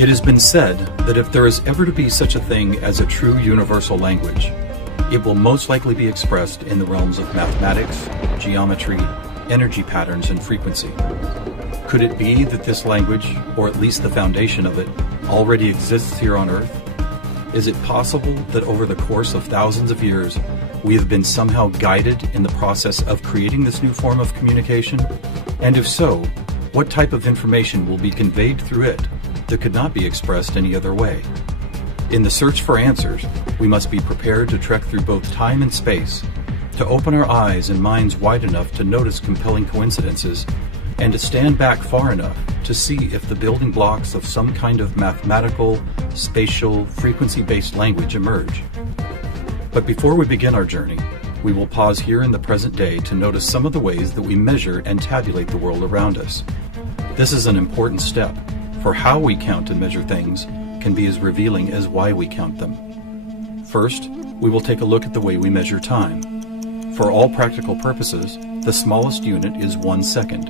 It has been said that if there is ever to be such a thing as a true universal language, it will most likely be expressed in the realms of mathematics, geometry, energy patterns, and frequency. Could it be that this language, or at least the foundation of it, already exists here on Earth? Is it possible that over the course of thousands of years, we have been somehow guided in the process of creating this new form of communication? And if so, what type of information will be conveyed through it that could not be expressed any other way? In the search for answers, we must be prepared to trek through both time and space, to open our eyes and minds wide enough to notice compelling coincidences, and to stand back far enough to see if the building blocks of some kind of mathematical, spatial, frequency-based language emerge. But before we begin our journey, we will pause here in the present day to notice some of the ways that we measure and tabulate the world around us. This is an important step, for how we count and measure things can be as revealing as why we count them. First, we will take a look at the way we measure time. For all practical purposes, the smallest unit is 1 second,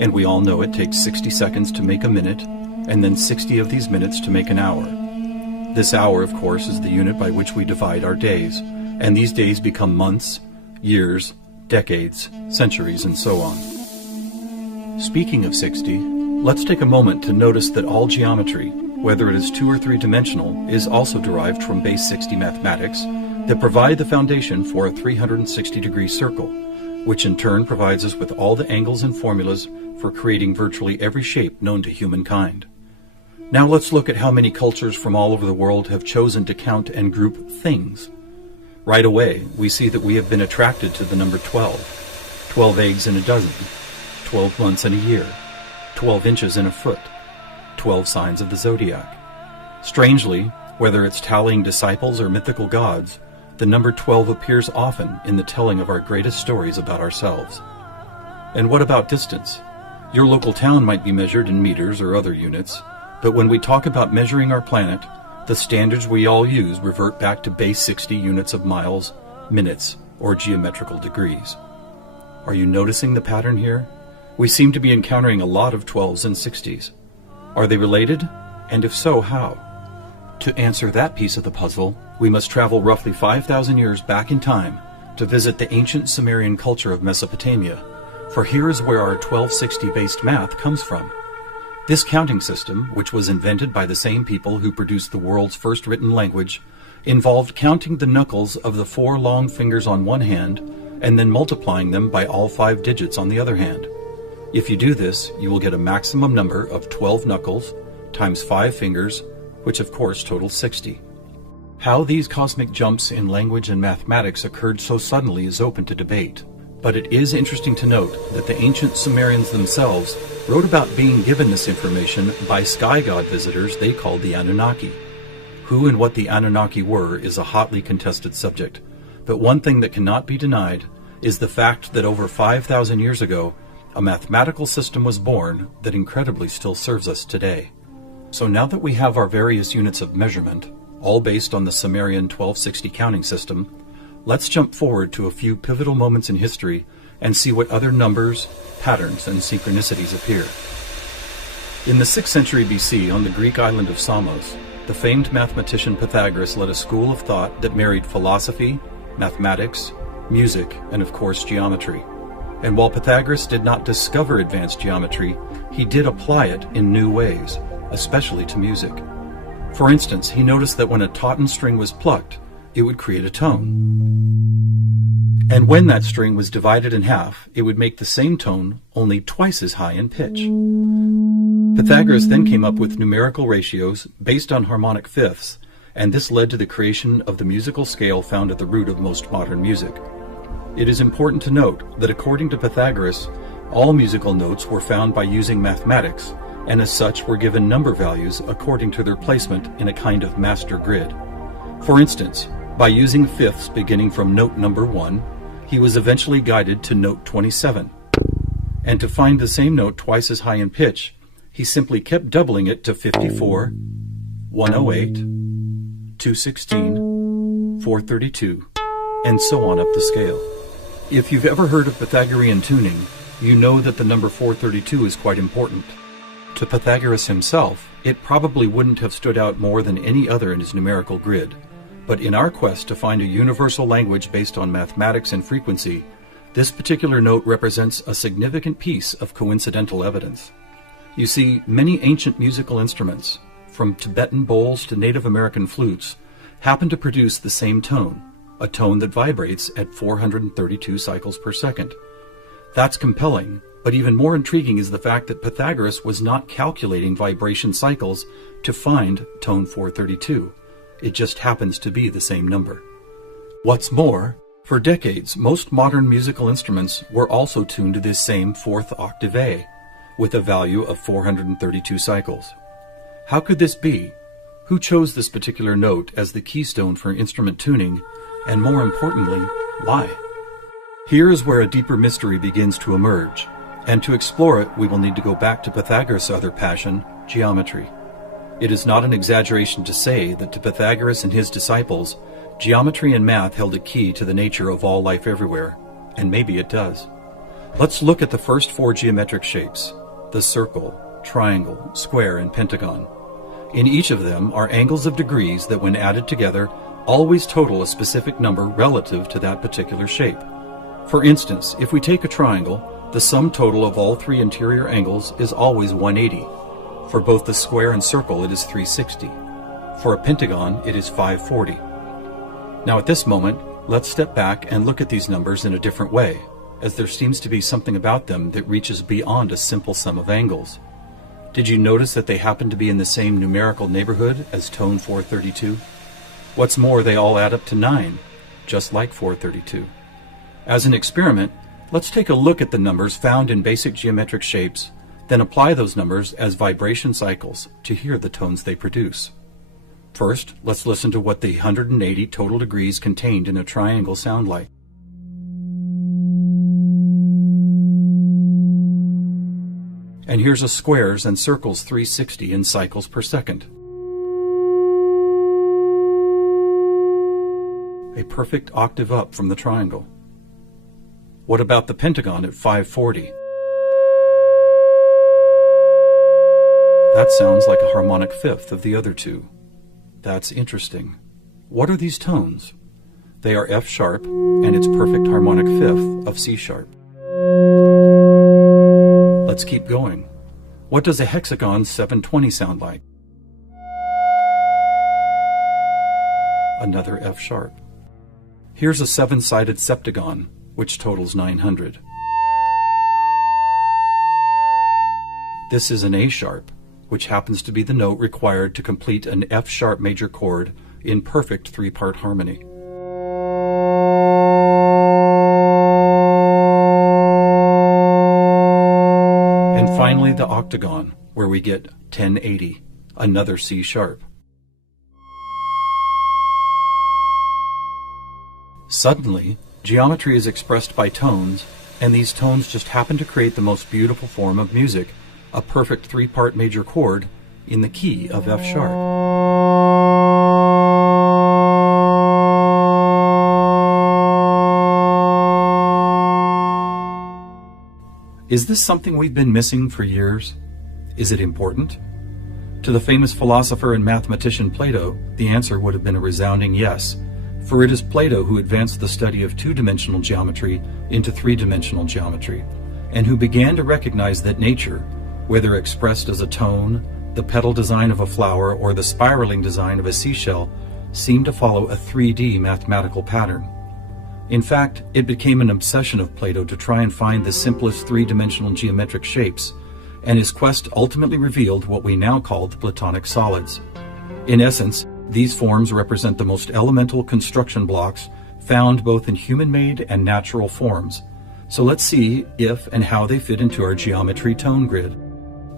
and we all know it takes 60 seconds to make a minute, and then 60 of these minutes to make an hour. This hour, of course, is the unit by which we divide our days, and these days become months, years, decades, centuries, and so on. Speaking of 60, let's take a moment to notice that all geometry, whether it is 2 or 3 dimensional, is also derived from base 60 mathematics that provide the foundation for a 360-degree circle, which in turn provides us with all the angles and formulas for creating virtually every shape known to humankind. Now let's look at how many cultures from all over the world have chosen to count and group things. Right away, we see that we have been attracted to the number 12. 12 eggs in a dozen, 12 months in a year, 12 inches in a foot, 12 signs of the zodiac. Strangely, whether it's tallying disciples or mythical gods, the number 12 appears often in the telling of our greatest stories about ourselves. And what about distance? Your local town might be measured in meters or other units, but when we talk about measuring our planet, the standards we all use revert back to base 60 units of miles, minutes, or geometrical degrees. Are you noticing the pattern here? We seem to be encountering a lot of 12s and 60s. Are they related? And if so, how? To answer that piece of the puzzle, we must travel roughly 5,000 years back in time to visit the ancient Sumerian culture of Mesopotamia, for here is where our 1260-based math comes from. This counting system, which was invented by the same people who produced the world's first written language, involved counting the knuckles of the 4 long fingers on one hand and then multiplying them by all 5 digits on the other hand. If you do this, you will get a maximum number of 12 knuckles times 5 fingers, which of course totals 60. How these cosmic jumps in language and mathematics occurred so suddenly is open to debate, but it is interesting to note that the ancient Sumerians themselves wrote about being given this information by sky god visitors they called the Anunnaki. Who and what the Anunnaki were is a hotly contested subject, but one thing that cannot be denied is the fact that over 5,000 years ago, a mathematical system was born that incredibly still serves us today. So now that we have our various units of measurement, all based on the Sumerian 1260 counting system, let's jump forward to a few pivotal moments in history and see what other numbers, patterns, and synchronicities appear. In the 6th century BC, on the Greek island of Samos, the famed mathematician Pythagoras led a school of thought that married philosophy, mathematics, music, and of course geometry. And while Pythagoras did not discover advanced geometry, he did apply it in new ways, especially to music. For instance, he noticed that when a tauten string was plucked, it would create a tone. And when that string was divided in half, it would make the same tone only twice as high in pitch. Pythagoras then came up with numerical ratios based on harmonic fifths, and this led to the creation of the musical scale found at the root of most modern music. It is important to note that according to Pythagoras, all musical notes were found by using mathematics, and as such were given number values according to their placement in a kind of master grid. For instance, by using fifths beginning from note number 1, he was eventually guided to note 27. And to find the same note twice as high in pitch, he simply kept doubling it to 54, 108, 216, 432, and so on up the scale. If you've ever heard of Pythagorean tuning, you know that the number 432 is quite important. To Pythagoras himself, it probably wouldn't have stood out more than any other in his numerical grid. But in our quest to find a universal language based on mathematics and frequency, this particular note represents a significant piece of coincidental evidence. You see, many ancient musical instruments, from Tibetan bowls to Native American flutes, happen to produce the same tone, a tone that vibrates at 432 cycles per second. That's compelling, but even more intriguing is the fact that Pythagoras was not calculating vibration cycles to find tone 432. It just happens to be the same number. What's more, for decades, most modern musical instruments were also tuned to this same fourth octave A, with a value of 432 cycles. How could this be? Who chose this particular note as the keystone for instrument tuning, and more importantly, why? Here is where a deeper mystery begins to emerge, and to explore it, we will need to go back to Pythagoras' other passion, geometry. It is not an exaggeration to say that to Pythagoras and his disciples, geometry and math held a key to the nature of all life everywhere, and maybe it does. Let's look at the first four geometric shapes, the circle, triangle, square, and pentagon. In each of them are angles of degrees that, when added together, always total a specific number relative to that particular shape. For instance, if we take a triangle, the sum total of all three interior angles is always 180. For both the square and circle, it is 360. For a pentagon, it is 540. Now at this moment, let's step back and look at these numbers in a different way, as there seems to be something about them that reaches beyond a simple sum of angles. Did you notice that they happen to be in the same numerical neighborhood as tone 432? What's more, they all add up to 9, just like 432. As an experiment, let's take a look at the numbers found in basic geometric shapes, then apply those numbers as vibration cycles to hear the tones they produce. First, let's listen to what the 180 total degrees contained in a triangle sound like. And here's a squares and circles 360 in cycles per second. A perfect octave up from the triangle. What about the pentagon at 540? That sounds like a harmonic fifth of the other two. That's interesting. What are these tones? They are F sharp and its perfect harmonic fifth of C sharp. Let's keep going. What does a hexagon 720 sound like? Another F sharp. Here's a seven-sided septagon, which totals 900. This is an A sharp, which happens to be the note required to complete an F sharp major chord in perfect three-part harmony. And finally the octagon, where we get 1080, another C sharp. Suddenly, geometry is expressed by tones, and these tones just happen to create the most beautiful form of music, a perfect three-part major chord in the key of F sharp. Is this something we've been missing for years? Is it important? To the famous philosopher and mathematician Plato, the answer would have been a resounding yes, for it is Plato who advanced the study of two-dimensional geometry into three-dimensional geometry, and who began to recognize that nature, whether expressed as a tone, the petal design of a flower, or the spiraling design of a seashell, seemed to follow a 3D mathematical pattern. In fact, it became an obsession of Plato to try and find the simplest three-dimensional geometric shapes, and his quest ultimately revealed what we now call the Platonic solids. In essence, these forms represent the most elemental construction blocks found both in human-made and natural forms. So let's see if and how they fit into our geometry tone grid.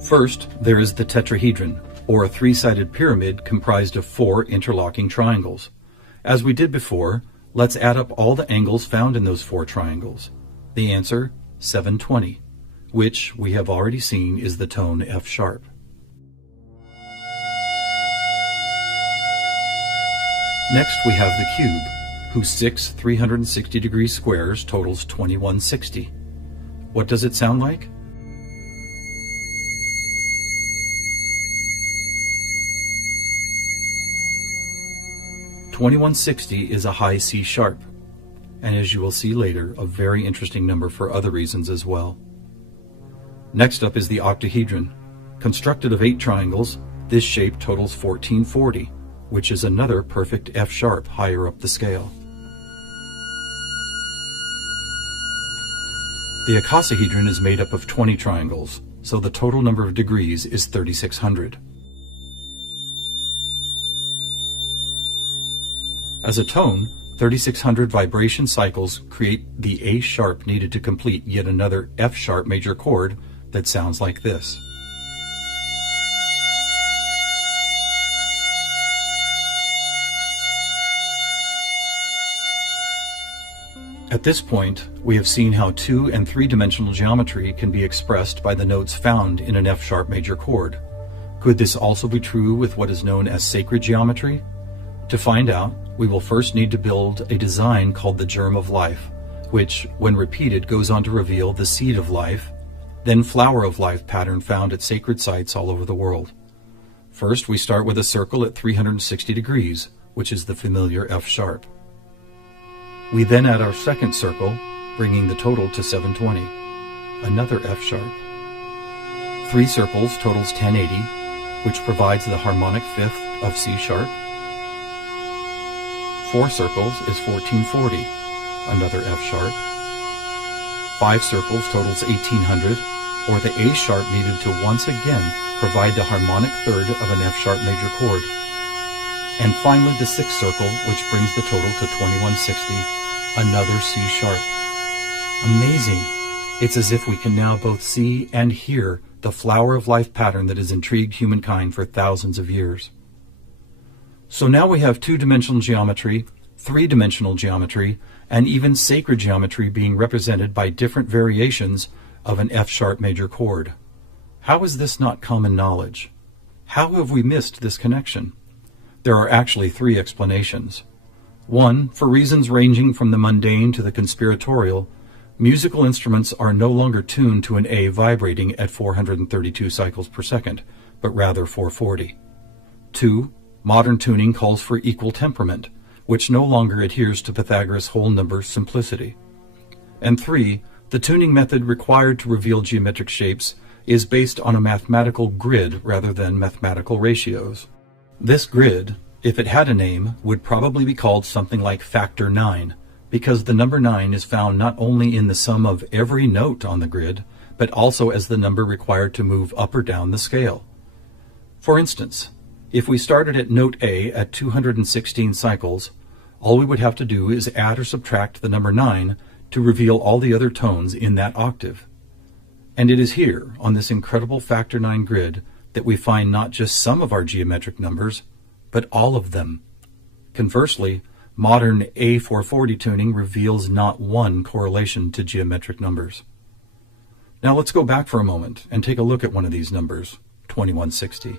First, there is the tetrahedron, or a three-sided pyramid comprised of four interlocking triangles. As we did before, let's add up all the angles found in those four triangles. The answer, 720, which we have already seen is the tone F sharp. Next, we have the cube, whose six 360-degree squares totals 2160. What does it sound like? 2160 is a high C sharp, and as you will see later, a very interesting number for other reasons as well. Next up is the octahedron. Constructed of 8 triangles, this shape totals 1440, which is another perfect F sharp higher up the scale. The icosahedron is made up of 20 triangles, so the total number of degrees is 3600. As a tone, 3600 vibration cycles create the A sharp needed to complete yet another F sharp major chord that sounds like this. At this point, we have seen how 2- and 3-dimensional geometry can be expressed by the notes found in an F sharp major chord. Could this also be true with what is known as sacred geometry? To find out, we will first need to build a design called the germ of life, which, when repeated, goes on to reveal the seed of life, then flower of life pattern found at sacred sites all over the world. First, we start with a circle at 360 degrees, which is the familiar F sharp. We then add our second circle, bringing the total to 720, another F sharp. 3 circles totals 1080, which provides the harmonic fifth of C sharp. 4 circles is 1440, another F sharp. 5 circles totals 1800, or the A sharp needed to once again provide the harmonic third of an F sharp major chord. And finally the 6th circle, which brings the total to 2160, another C sharp. Amazing! It's as if we can now both see and hear the flower of life pattern that has intrigued humankind for thousands of years. So now we have 2-dimensional geometry, 3-dimensional geometry, and even sacred geometry being represented by different variations of an F sharp major chord. How is this not common knowledge? How have we missed this connection? There are actually 3 explanations. 1, for reasons ranging from the mundane to the conspiratorial, musical instruments are no longer tuned to an A vibrating at 432 cycles per second, but rather 440. 2, modern tuning calls for equal temperament, which no longer adheres to Pythagoras' whole number simplicity. And 3, the tuning method required to reveal geometric shapes is based on a mathematical grid rather than mathematical ratios. This grid, if it had a name, would probably be called something like factor 9, because the number 9 is found not only in the sum of every note on the grid, but also as the number required to move up or down the scale. For instance, if we started at note A at 216 cycles, all we would have to do is add or subtract the number 9 to reveal all the other tones in that octave. And it is here, on this incredible factor 9 grid, that we find not just some of our geometric numbers, but all of them. Conversely, modern A440 tuning reveals not one correlation to geometric numbers. Now let's go back for a moment and take a look at one of these numbers, 2160,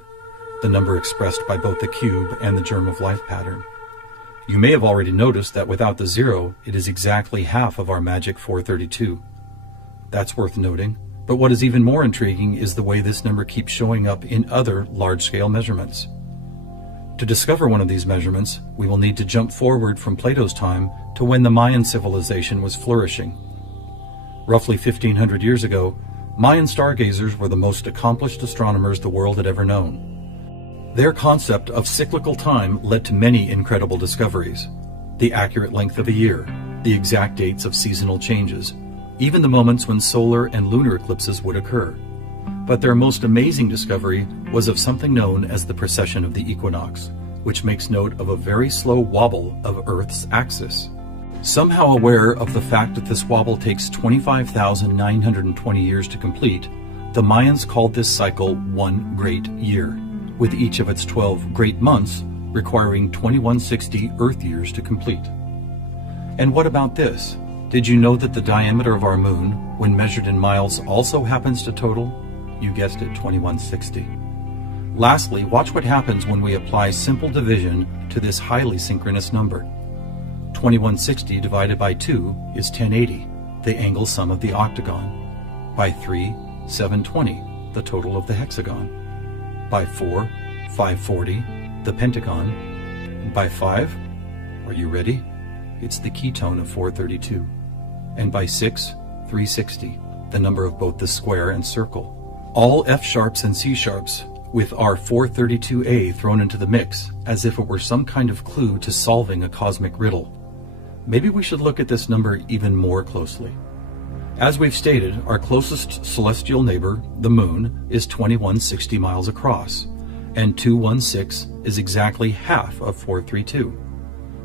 the number expressed by both the cube and the germ of life pattern. You may have already noticed that without the 0, it is exactly half of our magic 432. That's worth noting, but what is even more intriguing is the way this number keeps showing up in other large-scale measurements. To discover one of these measurements, we will need to jump forward from Plato's time to when the Mayan civilization was flourishing. Roughly 1500 years ago, Mayan stargazers were the most accomplished astronomers the world had ever known. Their concept of cyclical time led to many incredible discoveries: the accurate length of a year, the exact dates of seasonal changes, even the moments when solar and lunar eclipses would occur. But their most amazing discovery was of something known as the precession of the equinox, which makes note of a very slow wobble of Earth's axis. Somehow aware of the fact that this wobble takes 25,920 years to complete, the Mayans called this cycle one great year, with each of its 12 great months requiring 2160 Earth years to complete. And what about this? Did you know that the diameter of our moon, when measured in miles, also happens to total, you guessed it, 2160? Lastly, watch what happens when we apply simple division to this highly synchronous number. 2160 divided by 2 is 1080, the angle sum of the octagon. By 3, 720, the total of the hexagon. By 4, 540, the pentagon. And by 5, Are you ready? It's the ketone of 432. And by 6, 360, the number of both the square and circle. All F-sharps and C-sharps, with our 432A thrown into the mix, as if it were some kind of clue to solving a cosmic riddle. Maybe we should look at this number even more closely. As we've stated, our closest celestial neighbor, the Moon, is 2160 miles across, and 216 is exactly half of 432.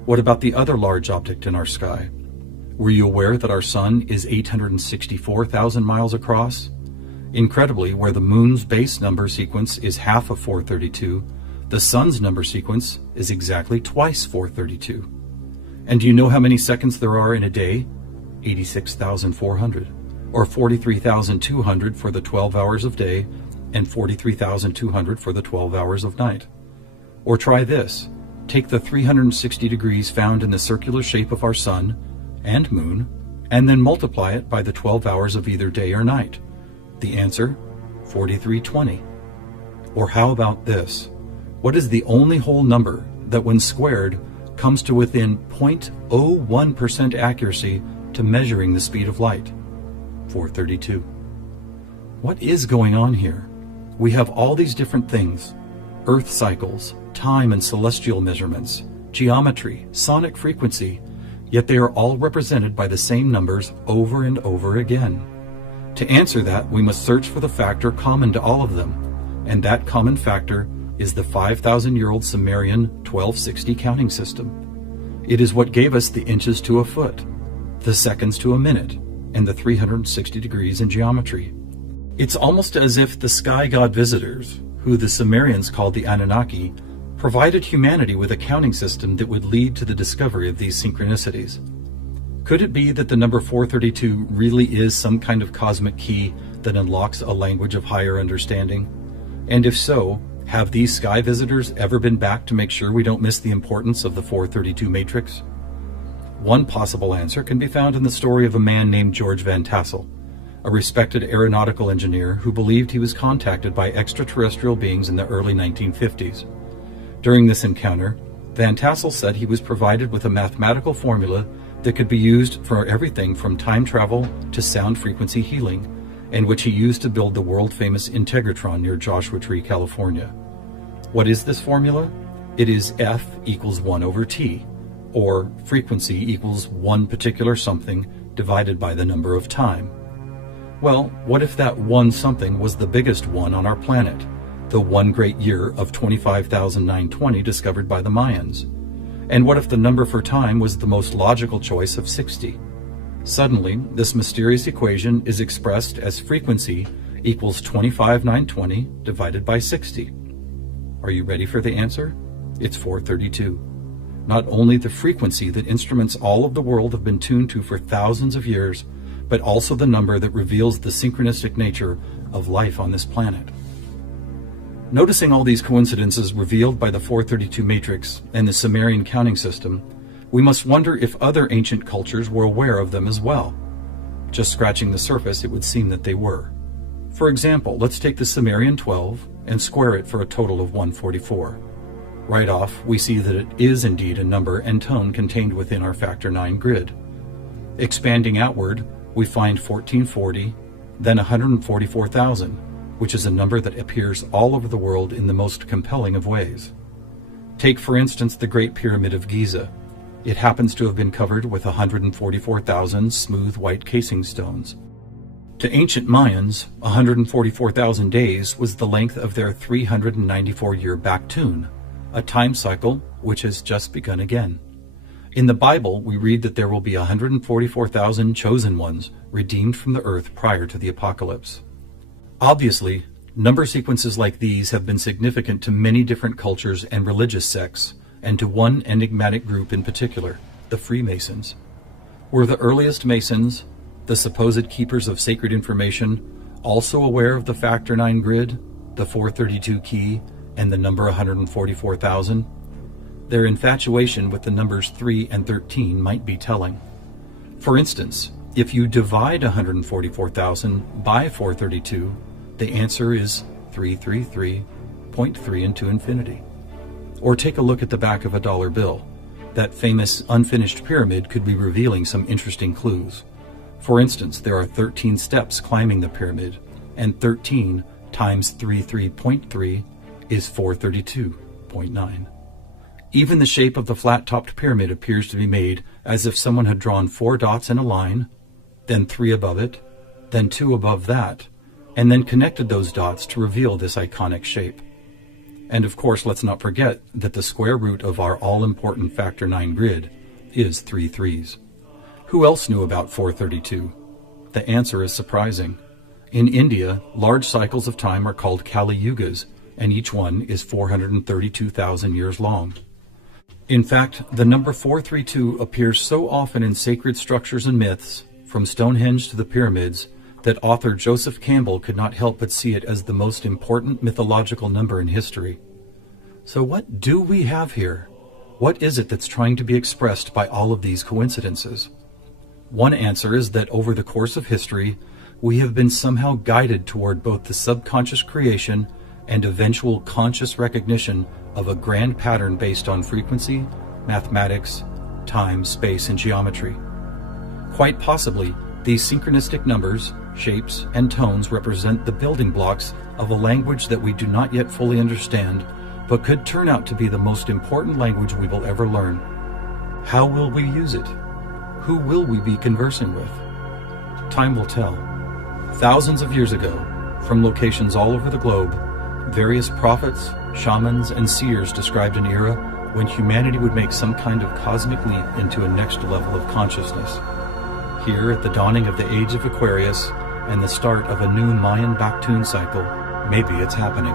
What about the other large object in our sky? Were you aware that our Sun is 864,000 miles across? Incredibly, where the Moon's base number sequence is half of 432, the Sun's number sequence is exactly twice 432. And do you know how many seconds there are in a day? 86,400, or 43,200 for the 12 hours of day, and 43,200 for the 12 hours of night. Or try this. Take the 360 degrees found in the circular shape of our Sun and Moon, and then multiply it by the 12 hours of either day or night. The answer, 4320. Or how about this? What is the only whole number that when squared comes to within 0.01% accuracy to measuring the speed of light? 432. What is going on here? We have all these different things: Earth cycles, time and celestial measurements, geometry, sonic frequency, yet they are all represented by the same numbers over and over again. To answer that, we must search for the factor common to all of them, and that common factor is the 5,000-year-old Sumerian 1260 counting system. It is what gave us the inches to a foot, the seconds to a minute, and the 360 degrees in geometry. It's almost as if the sky god visitors, who the Sumerians called the Anunnaki, provided humanity with a counting system that would lead to the discovery of these synchronicities. Could it be that the number 432 really is some kind of cosmic key that unlocks a language of higher understanding? And if so, have these sky visitors ever been back to make sure we don't miss the importance of the 432 matrix? One possible answer can be found in the story of a man named George Van Tassel, a respected aeronautical engineer who believed he was contacted by extraterrestrial beings in the early 1950s. During this encounter, Van Tassel said he was provided with a mathematical formula that could be used for everything from time travel to sound frequency healing, and which he used to build the world-famous Integratron near Joshua Tree, California. What is this formula? It is F equals 1 over T, or frequency equals one particular something divided by the number of time. Well, what if that one something was the biggest one on our planet, the one great year of 25,920 discovered by the Mayans? And what if the number for time was the most logical choice of 60? Suddenly, this mysterious equation is expressed as frequency equals 25,920 divided by 60. Are you ready for the answer? It's 432. Not only the frequency that instruments all of the world have been tuned to for thousands of years, but also the number that reveals the synchronistic nature of life on this planet. Noticing all these coincidences revealed by the 432 matrix and the Sumerian counting system, we must wonder if other ancient cultures were aware of them as well. Just scratching the surface, it would seem that they were. For example, let's take the Sumerian 12 and square it for a total of 144. Right off, we see that it is indeed a number and tone contained within our factor 9 grid. Expanding outward, we find 1440, then 144,000, which is a number that appears all over the world in the most compelling of ways. Take, for instance, the Great Pyramid of Giza. It happens to have been covered with 144,000 smooth white casing stones. To ancient Mayans, 144,000 days was the length of their 394-year Baktun, a time cycle which has just begun again. In the Bible, we read that there will be 144,000 chosen ones redeemed from the earth prior to the apocalypse. Obviously, number sequences like these have been significant to many different cultures and religious sects, and to one enigmatic group in particular, the Freemasons. Were the earliest Masons, the supposed keepers of sacred information, also aware of the factor 9 grid, the 432 key, and the number 144,000? Their infatuation with the numbers 3 and 13 might be telling. For instance, if you divide 144,000 by 432, the answer is 333.3 into infinity. Or take a look at the back of a dollar bill. That famous unfinished pyramid could be revealing some interesting clues. For instance, there are 13 steps climbing the pyramid, and 13 times 33.3 is 432.9. Even the shape of the flat-topped pyramid appears to be made as if someone had drawn 4 dots in a line, then 3 above it, then 2 above that, and then connected those dots to reveal this iconic shape. And of course, let's not forget that the square root of our all-important factor 9 grid is 3 threes. Who else knew about 432? The answer is surprising. In India, large cycles of time are called Kali Yugas, and each one is 432,000 years long. In fact, the number 432 appears so often in sacred structures and myths, from Stonehenge to the pyramids, that author Joseph Campbell could not help but see it as the most important mythological number in history. So what do we have here? What is it that's trying to be expressed by all of these coincidences? One answer is that over the course of history, we have been somehow guided toward both the subconscious creation and eventual conscious recognition of a grand pattern based on frequency, mathematics, time, space, and geometry. Quite possibly, these synchronistic numbers, shapes, and tones represent the building blocks of a language that we do not yet fully understand, but could turn out to be the most important language we will ever learn. How will we use it? Who will we be conversing with? Time will tell. Thousands of years ago, from locations all over the globe, various prophets, shamans, and seers described an era when humanity would make some kind of cosmic leap into a next level of consciousness. Here, at the dawning of the age of Aquarius and the start of a new Mayan Baktun cycle, maybe it's happening.